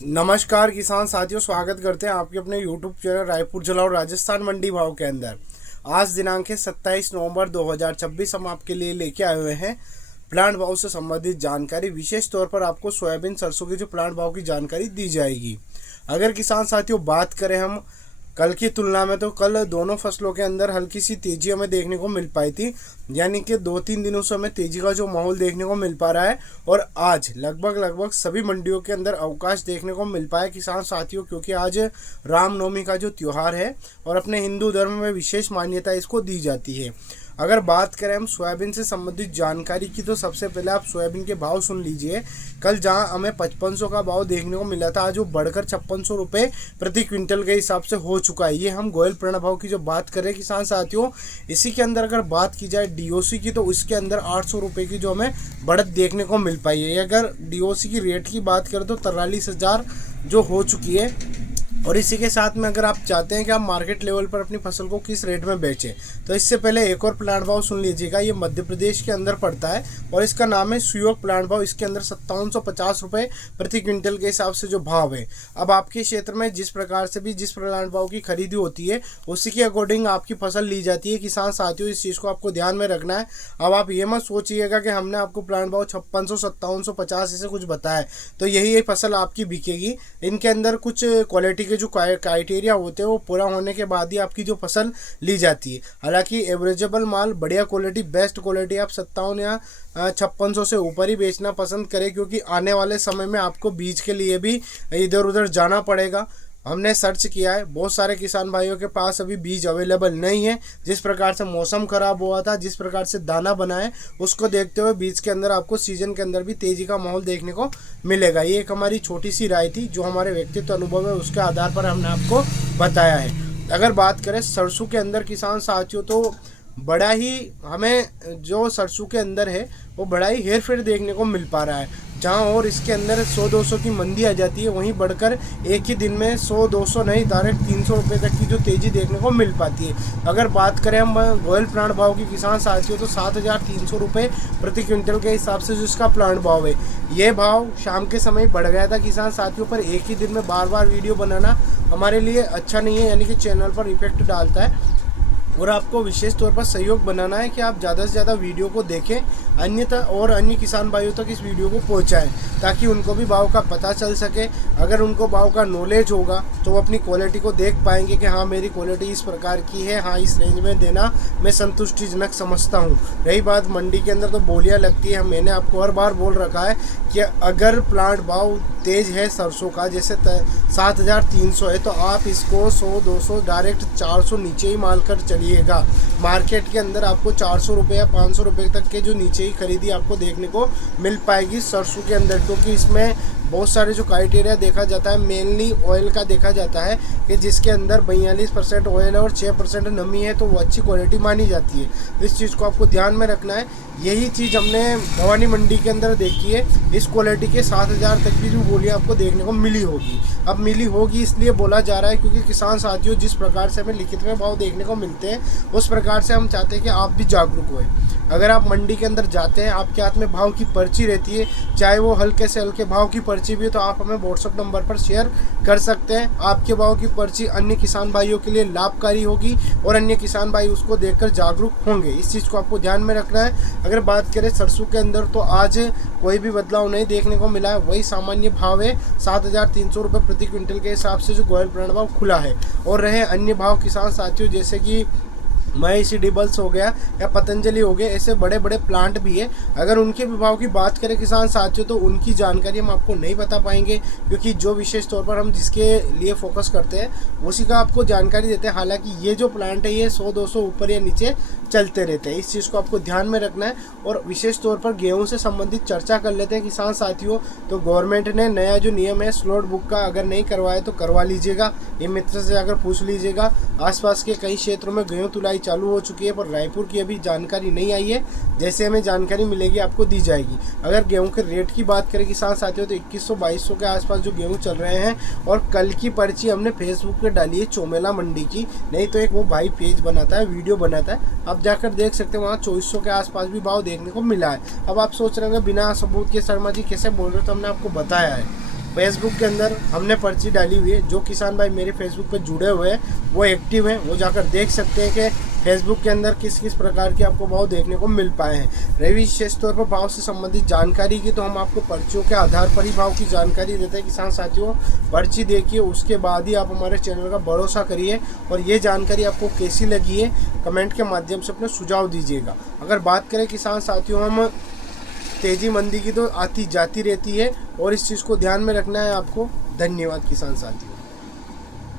नमस्कार किसान साथियों, स्वागत करते हैं आपके अपने यूट्यूब चैनल रायपुर जिला और राजस्थान मंडी भाव के अंदर। आज दिनांक है 27 नवंबर 2026। हम आपके लिए लेके आए हुए हैं प्लांट भाव से संबंधित जानकारी। विशेष तौर पर आपको सोयाबीन सरसों की जो प्लांट भाव की जानकारी दी जाएगी। अगर किसान साथियों बात करें हम कल की तुलना में, तो कल दोनों फसलों के अंदर हल्की सी तेजी हमें देखने को मिल पाई थी, यानी कि 2-3 दिनों से हमें तेजी का जो माहौल देखने को मिल पा रहा है। और आज लगभग सभी मंडियों के अंदर अवकाश देखने को मिल पाया किसान साथियों, क्योंकि आज रामनवमी का जो त्यौहार है और अपने हिंदू धर्म में विशेष मान्यता इसको दी जाती है। अगर बात करें हम सोयाबीन से संबंधित जानकारी की, तो सबसे पहले आप सोयाबीन के भाव सुन लीजिए। कल जहां हमें 5500 का भाव देखने को मिला था, आज वो बढ़कर 5600 रुपये प्रति क्विंटल के हिसाब से हो चुका है। ये हम गोयल प्रण भाव की जो बात कर रहे हैं किसान साथियों। इसी के अंदर अगर बात की जाए डीओसी की, तो इसके अंदर 800 रुपये की जो हमें बढ़त देखने को मिल पाई है। अगर डीओसी की रेट की बात करें तो 43,000 जो हो चुकी है। और इसी के साथ में अगर आप चाहते हैं कि आप मार्केट लेवल पर अपनी फसल को किस रेट में बेचें, तो इससे पहले एक और प्लांट भाव सुन लीजिएगा। ये मध्य प्रदेश के अंदर पड़ता है और इसका नाम है सुयोग प्लांट भाव। इसके अंदर 5750 रुपये प्रति क्विंटल के हिसाब से जो भाव है। अब आपके क्षेत्र में जिस प्रकार से भी जिस प्लांट भाव की खरीदी होती है, उसी के अकॉर्डिंग आपकी फसल ली जाती है किसान साथियों। इस चीज़ को आपको ध्यान में रखना है। अब आप ये मत सोचिएगा कि हमने आपको प्लांट भाव 5600, 5750 ऐसे कुछ बताया तो यही फसल आपकी बिकेगी। इनके अंदर कुछ क्वालिटी के जो क्राइटेरिया होते हैं वो पूरा होने के बाद ही आपकी जो फसल ली जाती है। हालांकि एवरेजेबल माल, बढ़िया क्वालिटी, बेस्ट क्वालिटी आप 57 या 5600 से ऊपर ही बेचना पसंद करें, क्योंकि आने वाले समय में आपको बीज के लिए भी इधर उधर जाना पड़ेगा। हमने सर्च किया है, बहुत सारे किसान भाइयों के पास अभी बीज अवेलेबल नहीं है। जिस प्रकार से मौसम खराब हुआ था, जिस प्रकार से दाना बना है, उसको देखते हुए बीज के अंदर आपको सीजन के अंदर भी तेजी का माहौल देखने को मिलेगा। ये एक हमारी छोटी सी राय थी, जो हमारे व्यक्तित्व अनुभव है उसके आधार पर हमने आपको बताया है। अगर बात करें सरसों के अंदर किसान साथियों, तो बड़ा ही हमें जो सरसों के अंदर है वो बड़ा ही हेर फेर देखने को मिल पा रहा है। जहाँ और इसके अंदर 100-200 की मंदी आ जाती है, वहीं बढ़कर एक ही दिन में 100-200 नहीं, डायरेक्ट 300 रुपये तक की जो तेज़ी देखने को मिल पाती है। अगर बात करें हम गोयल प्लांट भाव की किसान साथियों, तो 7300 रुपये प्रति क्विंटल के हिसाब से जो इसका प्लांट भाव है, ये भाव शाम के समय बढ़ गया था किसान साथियों। पर एक ही दिन में बार बार वीडियो बनाना हमारे लिए अच्छा नहीं है, यानी कि चैनल पर इफेक्ट डालता है। और आपको विशेष तौर पर सहयोग बनाना है कि आप ज़्यादा से ज़्यादा वीडियो को देखें, अन्य किसान भाइयों तक इस वीडियो को पहुंचाएं, ताकि उनको भी भाव का पता चल सके। अगर उनको भाव का नॉलेज होगा तो वो अपनी क्वालिटी को देख पाएंगे कि हाँ, मेरी क्वालिटी इस प्रकार की है, हाँ इस रेंज में देना मैं संतुष्टिजनक समझता हूँ। रही बात मंडी के अंदर, तो बोलियाँ लगती है। मैंने आपको हर बार बोल रखा है कि अगर प्लांट भाव तेज है सरसों का, जैसे 7300 है, तो आप इसको 100-200 डायरेक्ट 400 नीचे ही माल कर चलिएगा। मार्केट के अंदर आपको 400 रुपये या 500 रुपये तक के जो नीचे ही खरीदी आपको देखने को मिल पाएगी सरसों के अंदर, क्योंकि इसमें बहुत सारे जो क्राइटेरिया देखा जाता है, मेनली ऑयल का देखा जाता है कि जिसके अंदर 42% ऑयल है और 6% नमी है, तो वो अच्छी क्वालिटी मानी जाती है। इस चीज़ को आपको ध्यान में रखना है। यही चीज़ हमने भवानी मंडी के अंदर देखी है। इस क्वालिटी के 7000 तक की जो बोलियाँ आपको देखने को मिली होगी। अब मिली होगी इसलिए बोला जा रहा है क्योंकि किसान साथियों, जिस प्रकार से हमें लिखित में भाव देखने को मिलते हैं, उस प्रकार से हम चाहते हैं कि आप भी जागरूक होएं। अगर आप मंडी के अंदर जाते हैं, आपके हाथ में भाव की पर्ची रहती है, चाहे वो हल्के से हल्के भाव की पर्ची भी है, तो आप हमें व्हाट्सएप नंबर पर शेयर कर सकते हैं। आपके भाव की पर्ची अन्य किसान भाइयों के लिए लाभकारी होगी और अन्य किसान भाई उसको देखकर जागरूक होंगे। इस चीज़ को आपको ध्यान में रखना है। अगर बात करें सरसों के अंदर, तो आज कोई भी बदलाव नहीं देखने को मिला है, वही सामान्य भाव है। 7300 रुपये प्रति क्विंटल के हिसाब से जो गोयल प्लांट भाव खुला है। और रहे अन्य भाव किसान साथियों, जैसे कि महेश डिबल्स हो गया या पतंजलि हो गए, ऐसे बड़े बड़े प्लांट भी है। अगर उनके विभाग की बात करें किसान साथियों, तो उनकी जानकारी हम आपको नहीं बता पाएंगे, क्योंकि जो विशेष तौर पर हम जिसके लिए फोकस करते हैं उसी का आपको जानकारी देते हैं। हालांकि ये जो प्लांट है ये 100-200 ऊपर या नीचे चलते रहते हैं। इस चीज़ को आपको ध्यान में रखना है। और विशेष तौर पर गेहूँ से संबंधित चर्चा कर लेते हैं किसान साथियों। तो गवर्नमेंट ने नया जो नियम है स्लॉट बुक का, अगर नहीं करवाया तो करवा लीजिएगा। ये मित्र से अगर पूछ लीजिएगा। आसपास के कई क्षेत्रों में गेहूँ तुलाई चालू हो चुकी है, पर रायपुर की अभी जानकारी नहीं आई है। जैसे हमें जानकारी मिलेगी आपको दी जाएगी। अगर गेहूं के रेट की बात करें किसान साथियों, तो 2100-2200 के आसपास जो गेहूं चल रहे हैं। और कल की पर्ची हमने फेसबुक पे डाली है चौमेला मंडी की, नहीं तो एक वो भाई पेज बनाता है, वीडियो बनाता है, आप जाकर देख सकते हैं। वहाँ 2400 के आसपास भी भाव देखने को मिला है। अब आप सोच रहे होंगे बिना सबूत के शर्मा जी कैसे बोल रहे हो, तो हमने आपको बताया है। फेसबुक के अंदर हमने पर्ची डाली हुई है। जो किसान भाई मेरे फेसबुक पे जुड़े हुए हैं वो एक्टिव हैं, वो जाकर देख सकते हैं कि फेसबुक के अंदर किस किस प्रकार के आपको भाव देखने को मिल पाए हैं। रवि विशेष तौर पर भाव से संबंधित जानकारी की तो हम आपको पर्चियों के आधार पर ही भाव की जानकारी देते हैं। किसान साथियों, पर्ची देखिए, उसके बाद ही आप हमारे चैनल का भरोसा करिए। और ये जानकारी आपको कैसी लगी है कमेंट के माध्यम से अपने सुझाव दीजिएगा। अगर बात करें किसान साथियों हम तेजी मंदी की, तो आती जाती रहती है और इस चीज़ को ध्यान में रखना है आपको। धन्यवाद किसान साथियों।